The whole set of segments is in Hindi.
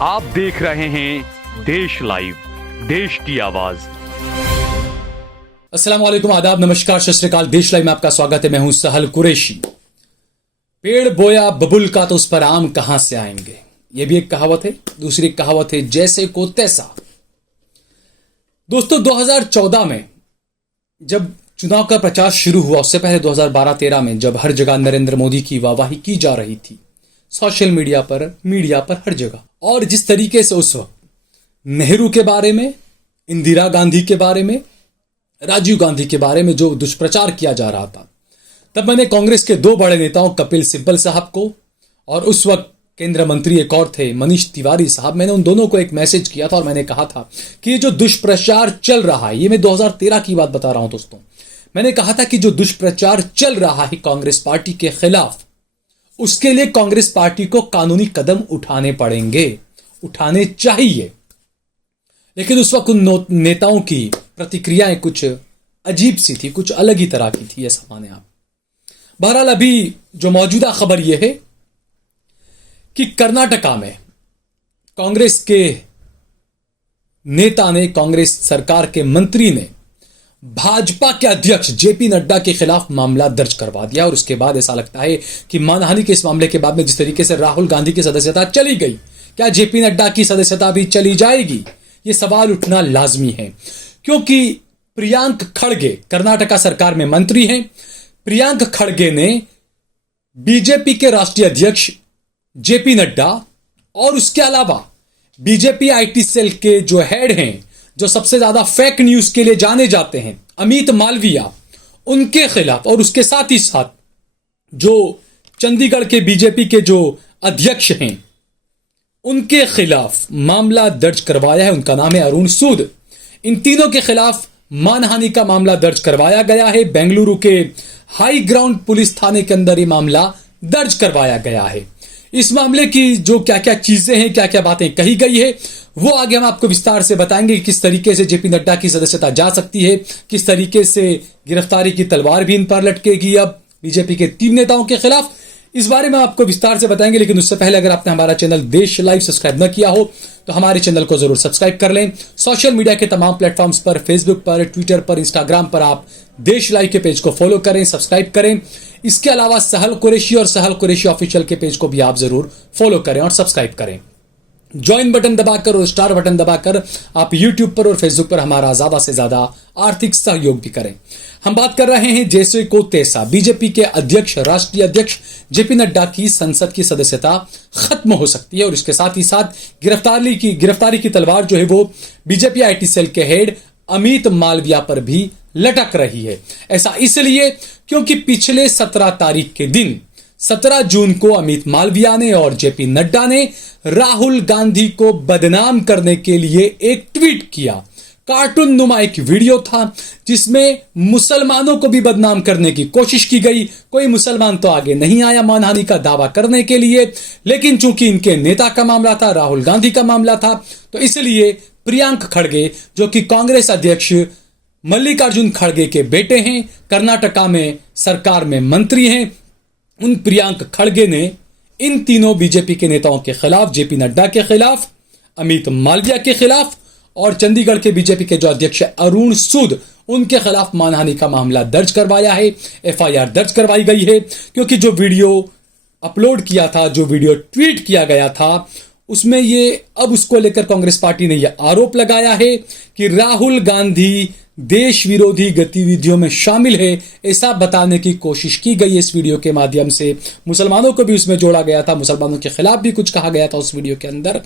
आप देख रहे हैं देश लाइव, देश की आवाज। अस्सलाम वालेकुम, आदाब, नमस्कार, सत श्री अकाल। देश लाइव में आपका स्वागत है। मैं हूं सहल कुरैशी। पेड़ बोया बबुल का तो उस पर आम कहां से आएंगे, यह भी एक कहावत है। दूसरी कहावत है जैसे को तैसा। दोस्तों, 2014 में जब चुनाव का प्रचार शुरू हुआ, उससे पहले 2012-13 में जब हर जगह नरेंद्र मोदी की वाहवाही की जा रही थी, सोशल मीडिया पर हर जगह, और जिस तरीके से उस वक्त नेहरू के बारे में, इंदिरा गांधी के बारे में, राजीव गांधी के बारे में जो दुष्प्रचार किया जा रहा था, तब मैंने कांग्रेस के दो बड़े नेताओं कपिल सिब्बल साहब को और उस वक्त केंद्र मंत्री एक और थे मनीष तिवारी साहब, मैंने उन दोनों को एक मैसेज किया था और मैंने कहा था कि ये जो दुष्प्रचार चल रहा है, ये मैं 2013 की बात बता रहा हूं दोस्तों, मैंने कहा था कि जो दुष्प्रचार चल रहा है कांग्रेस पार्टी के खिलाफ, उसके लिए कांग्रेस पार्टी को कानूनी कदम उठाने पड़ेंगे, उठाने चाहिए। लेकिन उस वक्त उन नेताओं की प्रतिक्रियाएं कुछ अजीब सी थी, कुछ अलग ही तरह की थी, ऐसा माने आप। बहरहाल अभी जो मौजूदा खबर यह है कि कर्नाटका में कांग्रेस के नेता ने, कांग्रेस सरकार के मंत्री ने भाजपा के अध्यक्ष जेपी नड्डा के खिलाफ मामला दर्ज करवा दिया। और उसके बाद ऐसा लगता है कि मानहानि के इस मामले के बाद में जिस तरीके से राहुल गांधी की सदस्यता चली गई, क्या जेपी नड्डा की सदस्यता भी चली जाएगी? ये सवाल उठना लाजमी है, क्योंकि प्रियांक खड़गे कर्नाटका सरकार में मंत्री हैं। प्रियांक खड़गे ने बीजेपी के राष्ट्रीय अध्यक्ष जेपी नड्डा और उसके अलावा बीजेपी आईटी सेल के जो हेड हैं, जो सबसे ज्यादा फेक न्यूज के लिए जाने जाते हैं, अमित मालविया, उनके खिलाफ, और उसके साथ ही साथ जो चंडीगढ़ के बीजेपी के जो अध्यक्ष हैं, उनके खिलाफ मामला दर्ज करवाया है। उनका नाम है अरुण सूद। इन तीनों के खिलाफ मानहानि का मामला दर्ज करवाया गया है। बेंगलुरु के हाई ग्राउंड पुलिस थाने के अंदर ये मामला दर्ज करवाया गया है। इस मामले की जो क्या क्या चीजें हैं, क्या क्या बातें कही गई है, वो आगे हम आपको विस्तार से बताएंगे कि किस तरीके से जेपी नड्डा की सदस्यता जा सकती है, किस तरीके से गिरफ्तारी की तलवार भी इन पर लटकेगी अब बीजेपी के 3 नेताओं के खिलाफ। इस बारे में आपको विस्तार से बताएंगे, लेकिन उससे पहले अगर आपने हमारा चैनल देश लाइव सब्सक्राइब न किया हो तो हमारे चैनल को जरूर सब्सक्राइब कर लें। सोशल मीडिया के तमाम प्लेटफॉर्म्स पर, फेसबुक पर, ट्विटर पर, इंस्टाग्राम पर आप देश लाइव के पेज को फॉलो करें, सब्सक्राइब करें। इसके अलावा सहल कुरैशी और सहल कुरैशी ऑफिशियल के पेज को भी आप जरूर फॉलो करें और सब्सक्राइब करें। ज्वाइन बटन दबाकर और स्टार बटन दबाकर आप यूट्यूब पर और फेसबुक पर हमारा ज्यादा से ज्यादा आर्थिक सहयोग भी करें। हम बात कर रहे हैं जैसे को तैसा। बीजेपी के अध्यक्ष, राष्ट्रीय अध्यक्ष जेपी नड्डा की संसद की सदस्यता खत्म हो सकती है और इसके साथ ही साथ गिरफ्तारी की तलवार जो है वो बीजेपी आईटी सेल के हेड अमित मालविया पर भी लटक रही है। ऐसा इसलिए क्योंकि पिछले 17 तारीख के दिन, 17 जून को अमित मालविया ने और जेपी नड्डा ने राहुल गांधी को बदनाम करने के लिए एक ट्वीट किया। कार्टून नुमा एक वीडियो था जिसमें मुसलमानों को भी बदनाम करने की कोशिश की गई। कोई मुसलमान तो आगे नहीं आया मानहानि का दावा करने के लिए, लेकिन चूंकि इनके नेता का मामला था, राहुल गांधी का मामला था, तो इसलिए प्रियांक खड़गे, जो कि कांग्रेस अध्यक्ष मल्लिकार्जुन खड़गे के बेटे हैं, कर्नाटका में सरकार में मंत्री हैं, उन प्रियांक खड़गे ने इन तीनों बीजेपी के नेताओं के खिलाफ, जेपी नड्डा के खिलाफ, अमित मालविया के खिलाफ और चंडीगढ़ के बीजेपी के जो अध्यक्ष अरुण सूद, उनके खिलाफ मानहानि का मामला दर्ज करवाया है। एफआईआर दर्ज करवाई गई है, क्योंकि जो वीडियो अपलोड किया था, जो वीडियो ट्वीट किया गया था, उसमें ये अब उसको लेकर कांग्रेस पार्टी ने यह आरोप लगाया है कि राहुल गांधी देश विरोधी गतिविधियों में शामिल है, ऐसा बताने की कोशिश की गई इस वीडियो के माध्यम से। मुसलमानों को भी उसमें जोड़ा गया था, मुसलमानों के खिलाफ भी कुछ कहा गया था उस वीडियो के अंदर,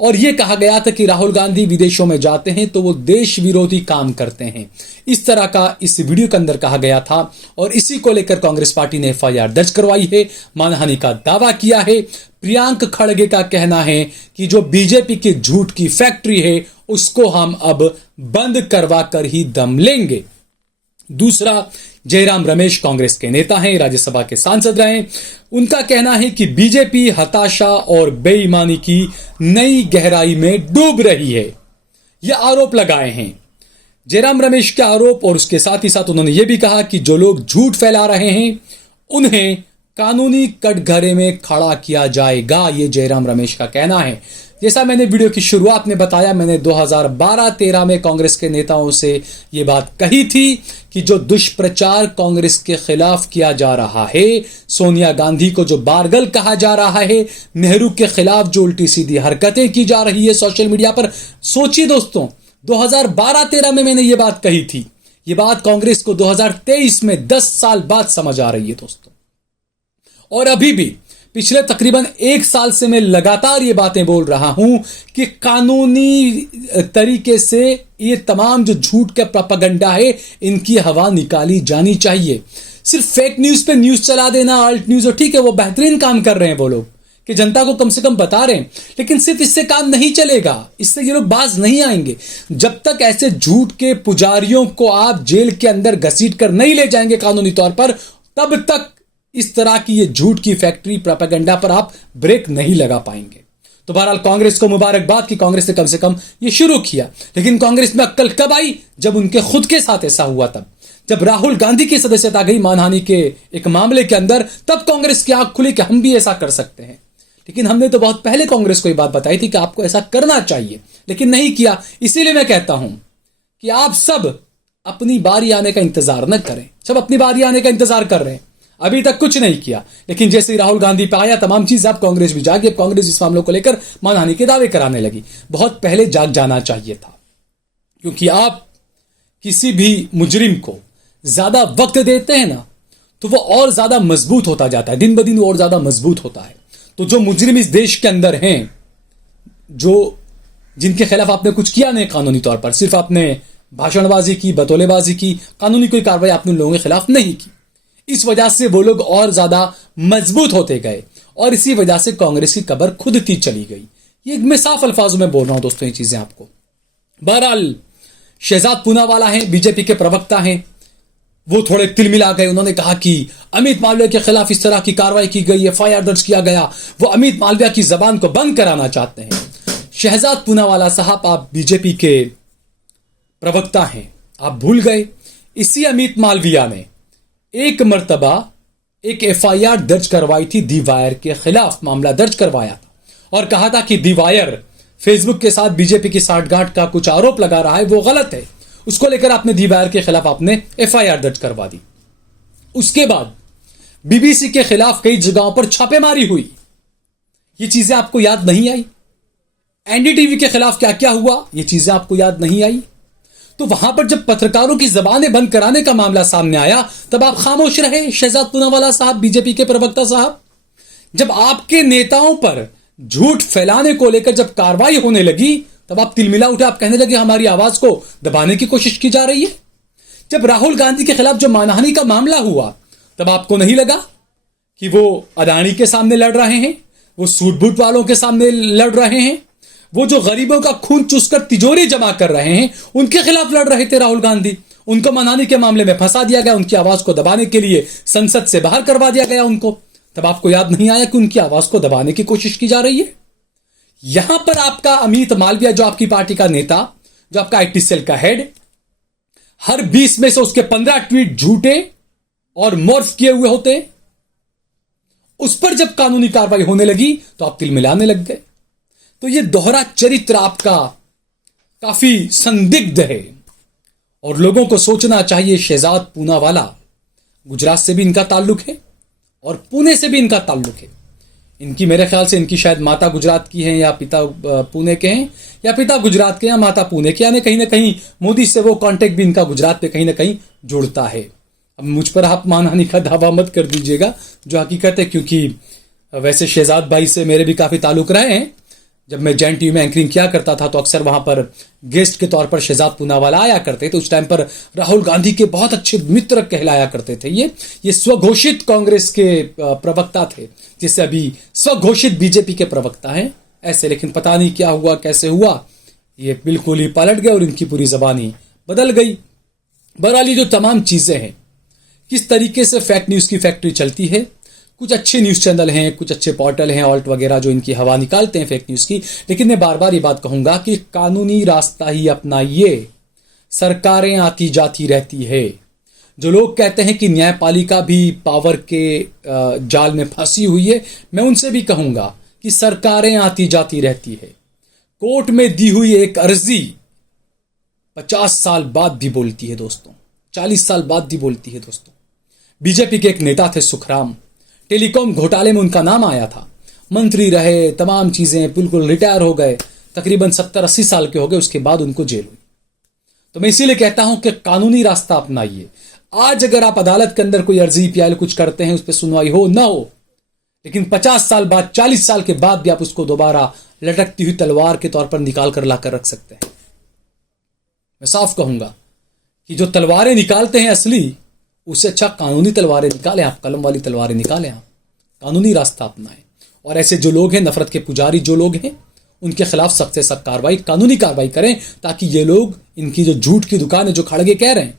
और यह कहा गया था कि राहुल गांधी विदेशों में जाते हैं तो वो देश विरोधी काम करते हैं, इस तरह का इस वीडियो के अंदर कहा गया था। और इसी को लेकर कांग्रेस पार्टी ने एफआईआर दर्ज करवाई है, मानहानि का दावा किया है। प्रियांक खड़गे का कहना है कि जो बीजेपी की झूठ की फैक्ट्री है उसको हम अब बंद करवा कर ही दम लेंगे। दूसरा, जयराम रमेश कांग्रेस के नेता हैं, राज्यसभा के सांसद रहे। उनका कहना है कि बीजेपी हताशा और बेईमानी की नई गहराई में डूब रही है, ये आरोप लगाए हैं जयराम रमेश के आरोप। और उसके साथ ही साथ उन्होंने ये भी कहा कि जो लोग झूठ फैला रहे हैं उन्हें कानूनी कटघरे में खड़ा किया जाएगा, ये जयराम रमेश का कहना है। जैसा मैंने वीडियो की शुरुआत में बताया, मैंने 2012-13 में कांग्रेस के नेताओं से ये बात कही थी कि जो दुष्प्रचार कांग्रेस के खिलाफ किया जा रहा है, सोनिया गांधी को जो बारगल कहा जा रहा है, नेहरू के खिलाफ जो उल्टी सीधी हरकतें की जा रही है सोशल मीडिया पर, सोचिए दोस्तों 2012-13 में मैंने ये बात कही थी। ये बात कांग्रेस को 2023 में 10 साल बाद समझ आ रही है दोस्तों। और अभी भी पिछले तकरीबन 1 साल से मैं लगातार ये बातें बोल रहा हूं कि कानूनी तरीके से ये तमाम जो झूठ का प्रोपेगेंडा है, इनकी हवा निकाली जानी चाहिए। सिर्फ फेक न्यूज पे न्यूज चला देना, अल्ट न्यूज, और ठीक है वो बेहतरीन काम कर रहे हैं वो लोग कि जनता को कम से कम बता रहे हैं, लेकिन सिर्फ इससे काम नहीं चलेगा, इससे ये लोग बाज नहीं आएंगे। जब तक ऐसे झूठ के पुजारियों को आप जेल के अंदर घसीट कर नहीं ले जाएंगे कानूनी तौर पर, तब तक इस तरह की ये झूठ की फैक्ट्री प्रोपेगेंडा पर आप ब्रेक नहीं लगा पाएंगे। तो बहरहाल कांग्रेस को मुबारकबाद कि कांग्रेस ने कम से कम ये शुरू किया, लेकिन कांग्रेस में अक्ल कब आई? जब उनके खुद के साथ ऐसा हुआ, तब जब राहुल गांधी की सदस्यता गई मानहानि के एक मामले के अंदर, तब कांग्रेस की आंख खुली कि हम भी ऐसा कर सकते हैं। लेकिन हमने तो बहुत पहले कांग्रेस को ये बात बताई थी कि आपको ऐसा करना चाहिए, लेकिन नहीं किया। इसीलिए मैं कहता हूं कि आप सब अपनी बारी आने का इंतजार न करें। सब अपनी बारी आने का इंतजार कर रहे हैं, अभी तक कुछ नहीं किया, लेकिन जैसे ही राहुल गांधी पे आया तमाम चीज, अब कांग्रेस भी जागी। अब कांग्रेस इस मामलों को लेकर मानहानि के दावे कराने लगी। बहुत पहले जाग जाना चाहिए था, क्योंकि आप किसी भी मुजरिम को ज्यादा वक्त देते हैं ना, तो वो और ज्यादा मजबूत होता जाता है, दिन ब दिन वो और ज्यादा मजबूत होता है। तो जो मुजरिम इस देश के अंदर हैं, जो जिनके खिलाफ आपने कुछ किया नहीं कानूनी तौर पर, सिर्फ आपने भाषणबाजी की, बतौलेबाजी की, कानूनी कोई कार्रवाई आपने उन लोगों के खिलाफ नहीं की, इस वजह से वो लोग और ज्यादा मजबूत होते गए और इसी वजह से कांग्रेस की कब्र खुद की चली गई। ये मैं साफ अल्फाजों में बोल रहा हूं दोस्तों ये चीजें आपको। बहरहाल शहजाद पूनावाला हैं, बीजेपी के प्रवक्ता हैं, वो थोड़े तिलमिला गए। उन्होंने कहा कि अमित मालविया के खिलाफ इस तरह की कार्रवाई की गई, एफआईआर दर्ज किया गया, वो अमित मालविया की जबान को बंद कराना चाहते हैं। शहजाद पूनावाला साहब, आप बीजेपी के प्रवक्ता हैं, आप भूल गए इसी अमित मालविया ने एक मर्तबा एक एफआईआर दर्ज करवाई थी, दी वायर के खिलाफ मामला दर्ज करवाया था और कहा था कि दी वायर फेसबुक के साथ बीजेपी की साठगांठ का कुछ आरोप लगा रहा है, वो गलत है। उसको लेकर आपने दी वायर के खिलाफ आपने एफआईआर दर्ज करवा दी। उसके बाद बीबीसी के खिलाफ कई जगहों पर छापेमारी हुई। ये चीजें आपको याद नहीं आई? एनडीटीवी के खिलाफ क्या क्या हुआ, ये चीजें आपको याद नहीं आई? तो वहां पर जब पत्रकारों की जबानें बंद कराने का मामला सामने आया, तब आप खामोश रहे शहजाद पूनावाला साहब, बीजेपी के प्रवक्ता साहब। जब आपके नेताओं पर झूठ फैलाने को लेकर जब कार्रवाई होने लगी, तब आप तिलमिला उठे, आप कहने लगे हमारी आवाज को दबाने की कोशिश की जा रही है। जब राहुल गांधी के खिलाफ जो मानहानि का मामला हुआ, तब आपको नहीं लगा कि वो अदानी के सामने लड़ रहे हैं, वो सूट बूट वालों के सामने लड़ रहे हैं, वो जो गरीबों का खून चूसकर तिजोरी जमा कर रहे हैं, उनके खिलाफ लड़ रहे थे राहुल गांधी। उनको मानहानि के मामले में फंसा दिया गया, उनकी आवाज को दबाने के लिए संसद से बाहर करवा दिया गया उनको। तब आपको याद नहीं आया कि उनकी आवाज को दबाने की कोशिश की जा रही है? यहां पर आपका अमित मालविया, जो आपकी पार्टी का नेता, जो आपका आईटी सेल का हेड, हर 20 में से उसके 15 ट्वीट झूठे और मॉर्फ किए हुए होते हैं। उस पर जब कानूनी कार्रवाई होने लगी तो आप तिलमिलाने लग गए। तो ये दोहरा चरित्र आपका काफी संदिग्ध है और लोगों को सोचना चाहिए। शहजाद पूनावाला, गुजरात से भी इनका ताल्लुक है और पुणे से भी इनका ताल्लुक है। इनकी मेरे ख्याल से इनकी शायद माता गुजरात की है या पिता पुणे के हैं, या पिता गुजरात के या माता पुणे के, यानी कहीं ना कहीं मोदी से वो कांटेक्ट भी इनका गुजरात पे कहीं ना कहीं जुड़ता है। अब मुझ पर आप मानहानि का दावा मत कर दीजिएगा, जो हकीकत है, क्योंकि वैसे शहजाद भाई से मेरे भी काफी ताल्लुक रहे हैं। जब मैं जैन टीवी में एंकरिंग किया करता था तो अक्सर वहां पर गेस्ट के तौर पर शहजाद पूनावाला आया करते थे। उस टाइम पर राहुल गांधी के बहुत अच्छे मित्र कहलाया करते थे। ये स्वघोषित कांग्रेस के प्रवक्ता थे, जिससे अभी स्वघोषित बीजेपी के प्रवक्ता हैं ऐसे। लेकिन पता नहीं क्या हुआ, कैसे हुआ, ये बिल्कुल ही पलट गए और इनकी पूरी जबानी बदल गई। बहरहाल ये जो तमाम चीजें हैं, किस तरीके से फेक न्यूज की फैक्ट्री चलती है। कुछ अच्छे न्यूज़ चैनल हैं, कुछ अच्छे पोर्टल हैं, ऑल्ट वगैरह, जो इनकी हवा निकालते हैं फेक न्यूज़ की। लेकिन मैं बार बार ये बात कहूंगा कि कानूनी रास्ता ही अपनाइए। सरकारें आती जाती रहती है। जो लोग कहते हैं कि न्यायपालिका भी पावर के जाल में फंसी हुई है, मैं उनसे भी कहूंगा कि सरकारें आती जाती रहती है। कोर्ट में दी हुई एक अर्जी 50 साल बाद भी बोलती है दोस्तों, 40 साल बाद भी बोलती है दोस्तों। बीजेपी के एक नेता थे सुखराम, टेलीकॉम घोटाले में उनका नाम आया था, मंत्री रहे, तमाम चीजें, बिल्कुल रिटायर हो गए, तकरीबन 70-80 साल के हो गए, उसके बाद उनको जेल हुई। तो मैं इसीलिए कहता हूं कि कानूनी रास्ता अपनाइए। आज अगर आप अदालत के अंदर कोई अर्जी पीआईएल कुछ करते हैं, उस पर सुनवाई हो ना हो, लेकिन 50 साल बाद, 40 साल के बाद भी आप उसको दोबारा लटकती हुई तलवार के तौर पर निकाल कर लाकर रख सकते हैं। मैं साफ कहूंगा कि जो तलवारें निकालते हैं असली, उससे अच्छा कानूनी तलवारें निकालें आप, कलम वाली तलवारें निकालें आप, कानूनी रास्ता अपनाएं। और ऐसे जो लोग हैं, नफरत के पुजारी जो लोग हैं, उनके खिलाफ सख्त से सख्त कार्रवाई, कानूनी कार्रवाई करें, ताकि ये लोग, इनकी जो झूठ की दुकान है, जो खड़गे कह रहे हैं,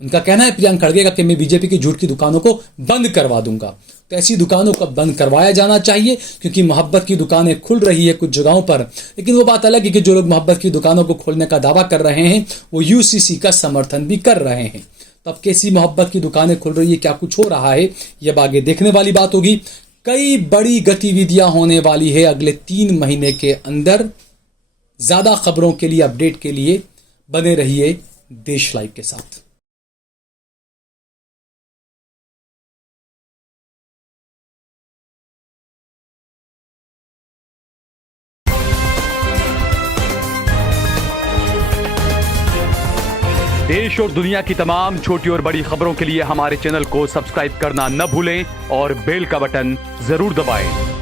उनका कहना है प्रियंक खड़गे का कि मैं बीजेपी की झूठ की दुकानों को बंद करवा दूंगा, तो ऐसी दुकानों को बंद करवाया जाना चाहिए, क्योंकि मोहब्बत की दुकानें खुल रही है कुछ जगहों पर। लेकिन वो बात अलग है कि जो लोग मोहब्बत की दुकानों को खोलने का दावा कर रहे हैं, वो यूसीसी का समर्थन भी कर रहे हैं। तो अब कैसी मोहब्बत की दुकानें खुल रही है, क्या कुछ हो रहा है, यह आगे देखने वाली बात होगी। कई बड़ी गतिविधियां होने वाली है अगले 3 महीने के अंदर। ज्यादा खबरों के लिए, अपडेट के लिए बने रहिए देश लाइव के साथ। देश और दुनिया की तमाम छोटी और बड़ी खबरों के लिए हमारे चैनल को सब्सक्राइब करना न भूलें और बेल का बटन जरूर दबाएं।